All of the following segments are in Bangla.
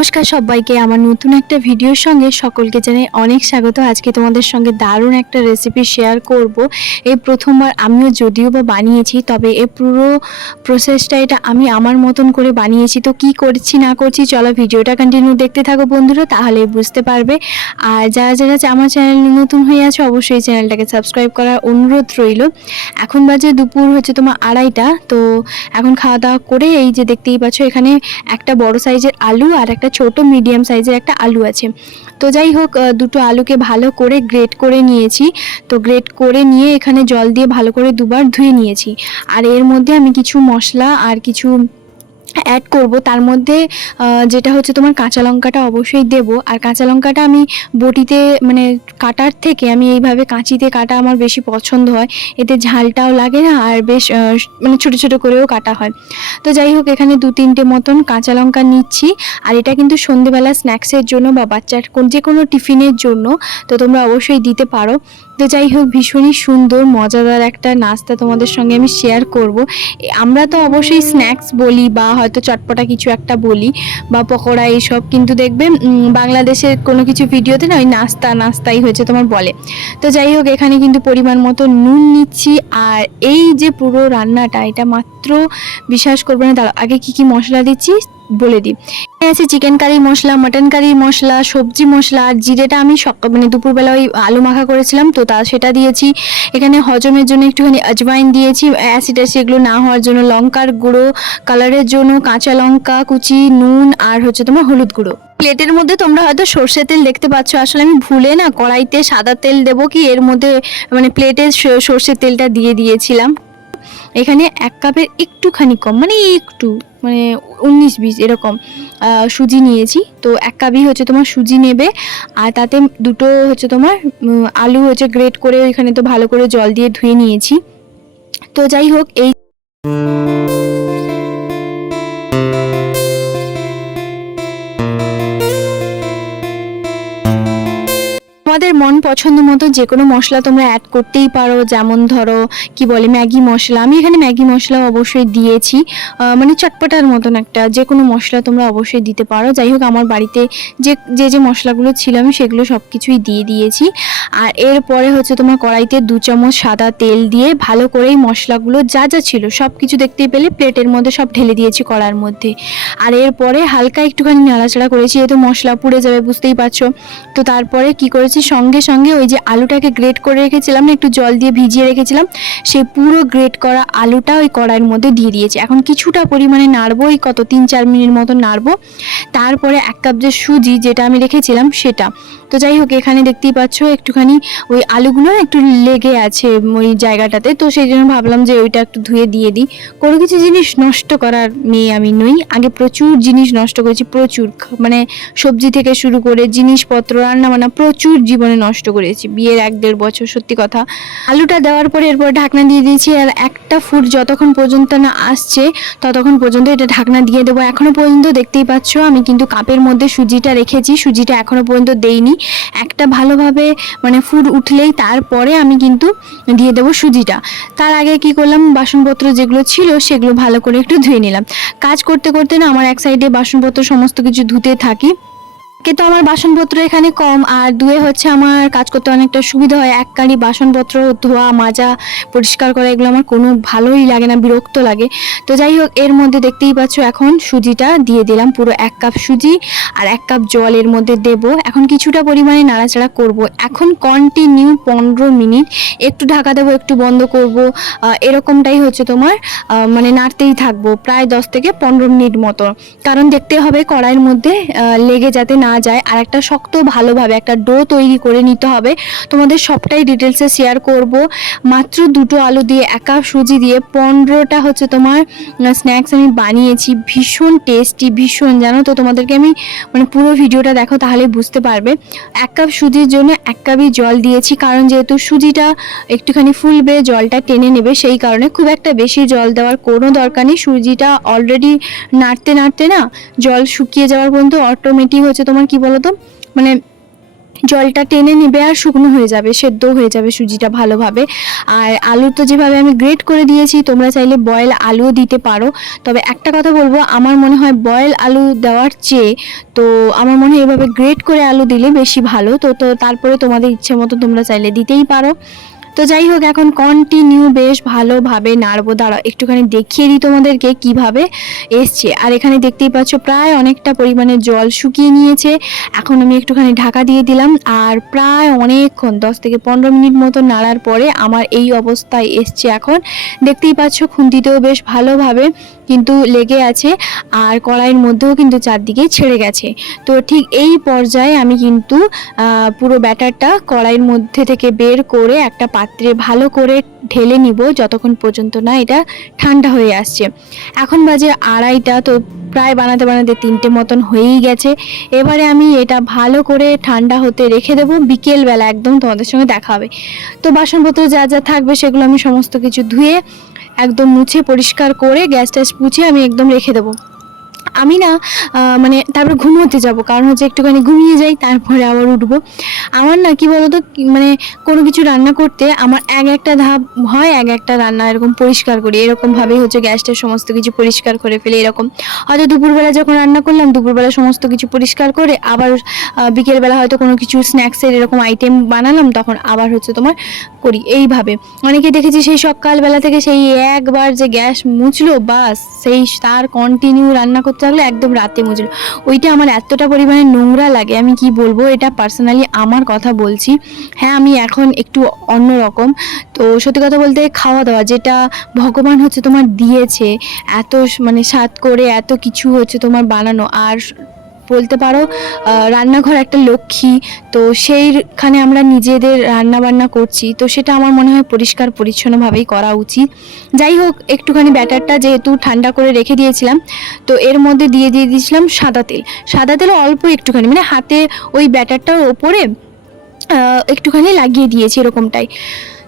নমস্কার সবাইকে, আমার নতুন একটা ভিডিওর সঙ্গে সকলকে জানাই অনেক স্বাগত। আজকে তোমাদের সঙ্গে দারুণ একটা রেসিপি শেয়ার করব। এই প্রথমবার আমিও যদিও বা বানিয়েছি, তবে এই পুরো প্রসেসটা এটা আমি আমার মতন করে বানিয়েছি। তো কি করছি না করছি, চলো ভিডিওটা কন্টিনিউ দেখতে থাকো বন্ধুরা, তাহলে বুঝতে পারবে। আর যারা যারা আমার চ্যানেল নতুন হয়ে আছে অবশ্যই চ্যানেলটাকে সাবস্ক্রাইব করার অনুরোধ রইল। এখন বাজে দুপুর হচ্ছে তোমার 2:30। তো এখন খাওয়া দাওয়া করে এই যে দেখতেই পাচ্ছ, এখানে একটা বড় সাইজের আলু আর একটা ছোট মিডিয়াম সাইজের একটা আলু আছে। তো যাই হোক, দুটো আলুকে ভালো করে গ্রেট করে নিয়েছি। তো গ্রেট করে নিয়ে এখানে জল দিয়ে ভালো করে দুবার ধুয়ে নিয়েছি। আর এর মধ্যে আমি কিছু মশলা আর কিছু অ্যাড করব। তার মধ্যে যেটা হচ্ছে তোমার কাঁচা লঙ্কাটা অবশ্যই দেব। আর কাঁচা লঙ্কাটা আমি বটিতে মানে কাটার থেকে আমি এইভাবে কাঁচিতে কাটা আমার বেশি পছন্দ হয়। এতে ঝালটাও লাগে না, আর বেশ মানে ছোটো ছোটো করেও কাটা হয়। তো যাই হোক, এখানে 2-3টে মতন কাঁচা লঙ্কা নিচ্ছি। আর এটা কিন্তু সন্ধেবেলা স্ন্যাক্সের জন্য বা বাচ্চার যে কোনো টিফিনের জন্য তো তোমরা অবশ্যই দিতে পারো। তো যাই হোক, ভীষণই সুন্দর মজাদার একটা নাস্তা তোমাদের সঙ্গে আমি শেয়ার করব। আমরা তো অবশ্যই স্ন্যাক্স বলি বা হয়তো চটপটা কিছু একটা বলি বা পকোড়া এইসব, কিন্তু দেখবে বাংলাদেশের কোনো কিছু ভিডিওতে না ওই নাস্তাই হয়েছে তোমার বলে। তো যাই হোক, এখানে কিন্তু পরিমাণ মতো নুন নিচ্ছি। আর এই যে পুরো রান্নাটা এটা মাত্র বিশ্বাস করবে না, তার আগে কি কি মশলা দিচ্ছি বলে দিই। আছে চিকেন কারি মশলা, মাটন কারি মশলা, সবজি মশলা। আর জিরেটা আমি মানে দুপুরবেলা ওই আলু মাখা করেছিলাম তো সেটা দিয়েছি। এখানে হজমের জন্য একটুখানি আজওয়াইন দিয়েছি, অ্যাসিড এগুলো না হওয়ার জন্য, লঙ্কার গুঁড়ো কালারের জন্য, কাঁচা লঙ্কা কুচি, নুন আর হচ্ছে তোমার হলুদ গুঁড়ো। প্লেটের মধ্যে তোমরা হয়তো সর্ষে তেল দেখতে পাচ্ছ, আসলে আমি ভুলে না কড়াইতে সাদা তেল দেবো কি এর মধ্যে মানে প্লেটে সর্ষের তেলটা দিয়ে দিয়েছিলাম। এখানে 1 কাপের একটুখানি কম, মানে একটু মানে 19-20 এরকম সুজি নিয়েছি। তো 1 কাপই হচ্ছে তোমার সুজি নেবে। আর তাতে দুটো হচ্ছে তোমার আলু হচ্ছে গ্রেট করে এখানে তো ভালো করে জল দিয়ে ধুয়ে নিয়েছি। তো যাই হোক, এই তোমাদের মন পছন্দ মতো যে কোনো মশলা তোমরা অ্যাড করতেই পারো। যেমন ধরো কি বলে ম্যাগি মশলা, আমি এখানে ম্যাগি মশলাও অবশ্যই দিয়েছি। মানে চটপটার মতন একটা যে কোনো মশলা তোমরা অবশ্যই দিতে পারো। যাই হোক, আমার বাড়িতে যে মশলাগুলো ছিল আমি সেগুলো সব কিছুই দিয়ে দিয়েছি। আর এরপরে হচ্ছে তোমার কড়াইতে 2 চামচ সাদা তেল দিয়ে ভালো করেই মশলাগুলো যা যা ছিল সব কিছু দেখতেই পেলে প্লেটের মধ্যে সব ঢেলে দিয়েছি কড়ার মধ্যে। আর এরপরে হালকা একটুখানি নাড়াচাড়া করেছি, যেহেতু মশলা পুড়ে যাবে বুঝতেই পারছো। তো তারপরে কি করেছি, সঙ্গে সঙ্গে ওই যে আলুটাকে গ্রেট করে রেখেছিলাম না, একটু জল দিয়ে ভিজিয়ে রেখেছিলাম, সেই পুরো গ্রেট করা আলুটা ওই কড়াইয়ের মধ্যে দিয়ে দিয়েছি। এখন কিছুটা পরিমাণে নাড়বো, এই কত 3-4 মিনিট মতো নাড়বো। তারপরে 1 কাপ যে সুজি যেটা আমি রেখেছিলাম সেটা। তো যাই হোক, এখানে দেখতেই পাচ্ছ একটুখানি ওই আলুগুলো একটু লেগে আছে ওই জায়গাটাতে, তো সেই জন্য ভাবলাম যে ওইটা একটু ধুয়ে দিয়ে দিই। কোনো কিছু জিনিস নষ্ট করার মেয়ে আমি নই, আগে প্রচুর জিনিস নষ্ট করেছি, প্রচুর, মানে সবজি থেকে শুরু করে জিনিসপত্র রান্না বান্না প্রচুর জীবনে নষ্ট করেছি বিয়ের 1-1.5 বছর। সত্যি কথা। আলুটা দেওয়ার পরে এরপর ঢাকনা দিয়ে দিয়েছি। আর একটা ফুট যতক্ষণ পর্যন্ত না আসছে ততক্ষণ পর্যন্ত এটা ঢাকনা দিয়ে দেবো। এখনো পর্যন্ত দেখতেই পাচ্ছ আমি কিন্তু কাপের মধ্যে সুজিটা রেখেছি, সুজিটা এখনো পর্যন্ত দেইনি। একটা ভালোভাবে মানে ফুট উঠলেই তারপরে আমি কিন্তু দিয়ে দেবো সুজিটা। তার আগে কি করলাম, বাসনপত্র যেগুলো ছিল সেগুলো ভালো করে একটু ধুয়ে নিলাম। কাজ করতে করতে না আমার এক সাইডে বাসনপত্র সমস্ত কিছু ধুতে থাকি। কিন্তু আমার বাসনপত্র এখানে কম, আর দুয়ে হচ্ছে আমার কাজ করতে অনেকটা সুবিধা হয়। এক কাঁড়ি বাসনপত্র ধোয়া মাজা পরিষ্কার করা এগুলো আমার কোনো ভালোই লাগে না, বিরক্ত লাগে। তো যাই হোক, এর মধ্যে দেখতেই পাচ্ছ এখন সুজিটা দিয়ে দিলাম, পুরো 1 কাপ সুজি আর 1 কাপ জল এর মধ্যে দেব। এখন কিছুটা পরিমাণে নাড়াচাড়া করব। এখন কন্টিনিউ 15 মিনিট একটু ঢাকা দেবো, একটু বন্ধ করব, এরকমটাই হচ্ছে তোমার মানে নাড়তেই থাকবো প্রায় 10 থেকে 15 মিনিট মতো। কারণ দেখতে হবে কড়াইয়ের মধ্যে লেগে যাতে না যায়। আর একটা শক্ত ভালোভাবে একটা ডো তৈরি করে নিতে হবে। তোমাদের সবটাই ডিটেলসে শেয়ার করব। মাত্র 2টো আলু দিয়ে 1 কাপ সুজি দিয়ে 15টা হচ্ছে তোমার স্ন্যাক্স আমি বানিয়েছি। ভীষণ টেস্টি, ভীষণ, জানো তো। তোমাদেরকে আমি মানে পুরো ভিডিওটা দেখো তাহলে বুঝতে পারবে। 1 কাপ সুজির জন্য 1 কাপই জল দিয়েছি, কারণ যেহেতু সুজিটা একটুখানি ফুলবে, জলটা টেনে নেবে, সেই কারণে খুব একটা বেশি জল দেওয়ার কোনো দরকার নেই। সুজিটা অলরেডি নাড়তে নাড়তে না জল শুকিয়ে যাওয়ার পর্যন্ত অটোমেটিক হচ্ছে তোমার কি বলতো মানে জলটা টেনে নেবে আর শুকনো হয়ে যাবে, সেদ্ধ হয়ে যাবে সুজিটা ভালোভাবে। আর আলু তো যেভাবে আমি গ্রেট করে দিয়েছি, তোমরা চাইলে বয়েল আলুও দিতে পারো। তবে একটা কথা বলবো, আমার মনে হয় বয়েল আলু দেওয়ার চেয়ে তো আমার মনে হয় এভাবে গ্রেট করে আলু দিলে বেশি ভালো। তো তারপরে তোমাদের ইচ্ছে মতো তোমরা চাইলে দিতেই পারো। তো যাই হোক, এখন কন্টিনিউ বেশ ভালোভাবে নাড়বো। দাঁড়াও একটুখানি দেখিয়ে দিই তোমাদেরকে কিভাবে এসছে। আর এখানে দেখতেই পাচ্ছ প্রায় অনেকটা পরিমাণে জল শুকিয়ে নিয়েছে। এখন আমি একটুখানি ঢাকা দিয়ে দিলাম, আর প্রায় অনেকক্ষণ 10 থেকে 15 মিনিট মতো নাড়ার পরে আমার এই অবস্থায় এসছে। এখন দেখতেই পাচ্ছ খুন্তিতেও বেশ ভালোভাবে কিন্তু লেগে আছে, আর কড়াইয়ের মধ্যেও কিন্তু চারদিকে ছেড়ে গেছে। তো ঠিক এই পর্যায়ে আমি কিন্তু পুরো ব্যাটারটা কড়াইয়ের মধ্যে থেকে বের করে একটা পাত্রে ভালো করে ঢেলে নিব, যতক্ষণ পর্যন্ত না এটা ঠান্ডা হয়ে আসছে। এখন বাজে 2:30, তো প্রায় বানাতে বানাতে 3টে মতন হয়েই গেছে। এবারে আমি এটা ভালো করে ঠান্ডা হতে রেখে দেবো, বিকেলবেলা একদম তোমাদের সঙ্গে দেখা হবে। তো বাসনপত্র যা যা থাকবে সেগুলো আমি সমস্ত কিছু ধুয়ে একদম মুছে পরিষ্কার করে গ্যাস ট্যাস পুছে আমি একদম রেখে দেবো। আমি না মানে তারপর ঘুমোতে যাব, কারণ হচ্ছে একটুখানি ঘুমিয়ে যাই, তারপরে আবার উঠবো। আমার না কি বলতো, মানে কোনো কিছু রান্না করতে আমার একটা ধাপ হয়, একটা রান্না এরকম পরিষ্কার করি, এরকমভাবেই হচ্ছে গ্যাসটা সমস্ত কিছু পরিষ্কার করে ফেলি। এরকম হয়তো দুপুরবেলা যখন রান্না করলাম, দুপুরবেলা সমস্ত কিছু পরিষ্কার করে আবার বিকেলবেলা হয়তো কোনো কিছু স্ন্যাক্সের এরকম আইটেম বানালাম, তখন আবার হচ্ছে তোমার করি এইভাবে। অনেকে দেখেছি সেই সকালবেলা থেকে সেই একবার যে গ্যাস মুছলো, বাস সেই তার কন্টিনিউ রান্না করতে থাকলে একদম রাতে মুছলো। ওইটা আমার এতটা পরিমাণে নোংরা লাগে, আমি কি বলবো, এটা পার্সোনালি আমার কথা বলছি। হ্যাঁ, আমি এখন একটু অন্যরকম। তো সত্যি কথা বলতে, খাওয়া দাওয়া যেটা ভগবান হচ্ছে তোমার দিয়েছে, এত মানে স্বাদ করে এত কিছু হচ্ছে তোমার বানানো, আর বলতে পারো রান্নাঘর একটা লক্ষ্মী, তো সেইখানে আমরা নিজেদের রান্না বান্না করছি, তো সেটা আমার মনে হয় পরিষ্কার পরিচ্ছন্নভাবেই করা উচিত। যাই হোক, একটুখানি ব্যাটারটা যেহেতু ঠান্ডা করে রেখে দিয়েছিলাম, তো এর মধ্যে দিয়ে দিয়েছিলাম সাদা তেল। সাদা তেল অল্প একটুখানি, মানে হাতে ওই ব্যাটারটার ওপরে একটুখানি লাগিয়ে দিয়েছি এরকমটাই।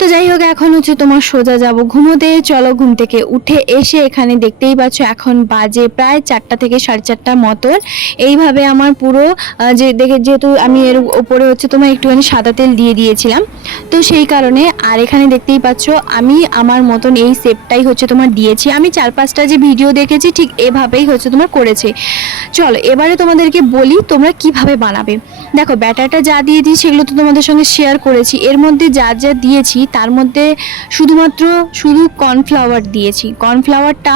তো যাই হোক, এখন হচ্ছে তোমার সোজা যাব ঘুমোতে। চলো, ঘুম থেকে উঠে এসে এখানে দেখতেই পাচ্ছ এখন বাজে প্রায় 4টা থেকে 4:30 মতন। এইভাবে আমার পুরো যেহেতু আমি এর উপরে হচ্ছে তোমার একটুখানি সাদা তেল দিয়ে দিয়েছিলাম, তো সেই কারণে। আর এখানে দেখতেই পাচ্ছ আমি আমার মতন এই শেপটাই হচ্ছে তোমার দিয়েছি। আমি 4-5টা যে ভিডিও দেখেছি ঠিক এভাবেই হচ্ছে তোমার করেছে। চলো এবারে তোমাদেরকে বলি তোমরা কিভাবে বানাবে। দেখো, ব্যাটারটা যা দিয়ে দিই সেগুলো তো তোমাদের সঙ্গে শেয়ার করেছি। এর মধ্যে যা যা দিয়েছি তার মধ্যে শুধু কর্নফ্লাওয়ার দিয়েছি। কর্নফ্লাওয়ারটা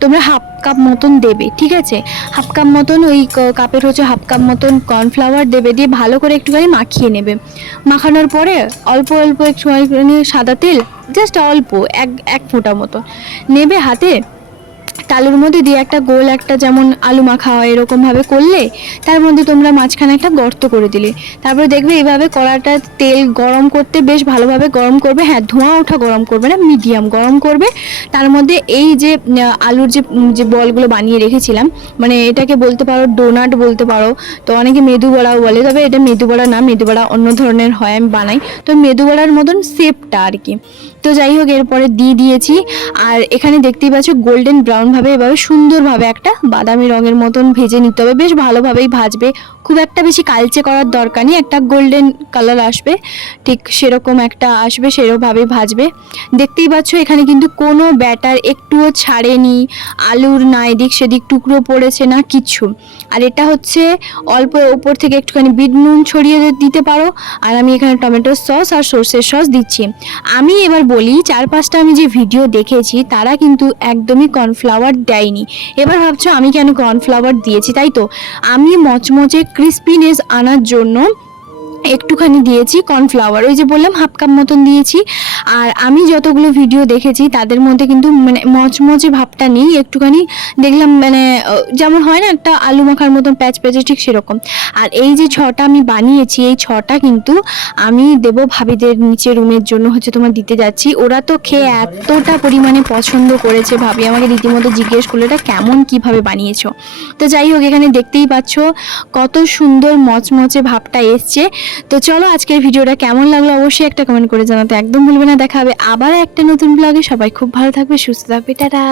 তোমরা হাফ কাপ মতন দেবে, ঠিক আছে? হাফ কাপ মতন, ওই কাপের হচ্ছে হাফ কাপ মতন কর্নফ্লাওয়ার দেবে, দিয়ে ভালো করে একটুখানি মাখিয়ে নেবে। মাখানোর পরে অল্প অল্প একটুখানি সাদা তেল, জাস্ট অল্প এক ফোঁটা মতো নেবে হাতে, তালুর মধ্যে দিয়ে একটা গোল, একটা যেমন আলু মাখা হয় এরকমভাবে করলে, তার মধ্যে তোমরা মাঝখানে একটা গর্ত করে দিলে। তারপরে দেখবে এইভাবে কড়াটা তেল গরম করতে বেশ ভালোভাবে গরম করবে। হ্যাঁ, ধোঁয়া ওঠা গরম করবে না, মিডিয়াম গরম করবে। তার মধ্যে এই যে আলুর যে বলগুলো বানিয়ে রেখেছিলাম, মানে এটাকে বলতে পারো ডোনাট বলতে পারো, তো অনেকে মেদু বড়াও বলে, তবে এটা মেদু বড়া না, মেদু বড়া অন্য ধরনের হয়, আমি বানাই তো মেদু বড়ার মতন শেপটা আর কি। তো যাই হোক, এরপরে দিয়ে দিয়েছি। আর এখানে দেখতেই পাচ্ছ গোল্ডেন ব্রাউন ভাবে এভাবে সুন্দরভাবে একটা বাদামি রঙের মতন ভেজে নিতে হবে, বেশ ভালোভাবেই ভাজবে। খুব একটা বেশি কালচে করার দরকার নেই, একটা গোল্ডেন কালার আসবে, ঠিক সেরকম একটা আসবে, সেরকমভাবেই ভাজবে। দেখতেই পাচ্ছ এখানে কিন্তু কোনো ব্যাটার একটুও ছাড়েনি, আলুর না এদিক সেদিক টুকরো পড়েছে না কিচ্ছু। আর এটা হচ্ছে অল্প উপর থেকে একটুখানি বিট নুন ছড়িয়ে দিতে পারো। আর আমি এখানে টমেটো সস আর সর্ষের সস দিচ্ছি। আমি এবার বলি, 4-5টা আমি যে ভিডিও দেখেছি তারা কিন্তু একদমই কর্নফ্লাওয়ার দেয়নি। এবার ভাবছো আমি কেন কর্নফ্লাওয়ার দিয়েছি, তাই তো? আমি মচমচে ক্রিস্পিনেস আনার জন্য একটুখানি দিয়েছি কর্নফ্লাওয়ার, ওই যে বললাম হাফ কাপ মতন দিয়েছি। আর আমি যতগুলো ভিডিও দেখেছি তাদের মধ্যে কিন্তু মানে মচমচে ভাবটা নেই, একটুখানি দেখলাম মানে যেমন হয় না একটা আলু মাখার মতন প্যাচ প্যাচে, ঠিক সেরকম। আর এই যে 6টা আমি বানিয়েছি, এই 6টা কিন্তু আমি দেবো ভাবিদের নিচে রুমের জন্য হচ্ছে তোমার দিতে যাচ্ছি। ওরা তো খেয়ে এতটা পরিমাণে পছন্দ করেছে, ভাবি আমাকে রীতিমতো জিজ্ঞেস করলো এটা কেমন, কিভাবে বানিয়েছো। তো যাই হোক, এখানে দেখতেই পাচ্ছ কত সুন্দর মচমচে ভাবটা এসছে। তো চলো, আজকের ভিডিওটা কেমন লাগলো অবশ্যই একটা কমেন্ট করে জানাতে একদম ভুলবে না। দেখা হবে আবার একটা নতুন ব্লগে। সবাই খুব ভালো থাকবে, সুস্থ থাকবে, টাটা।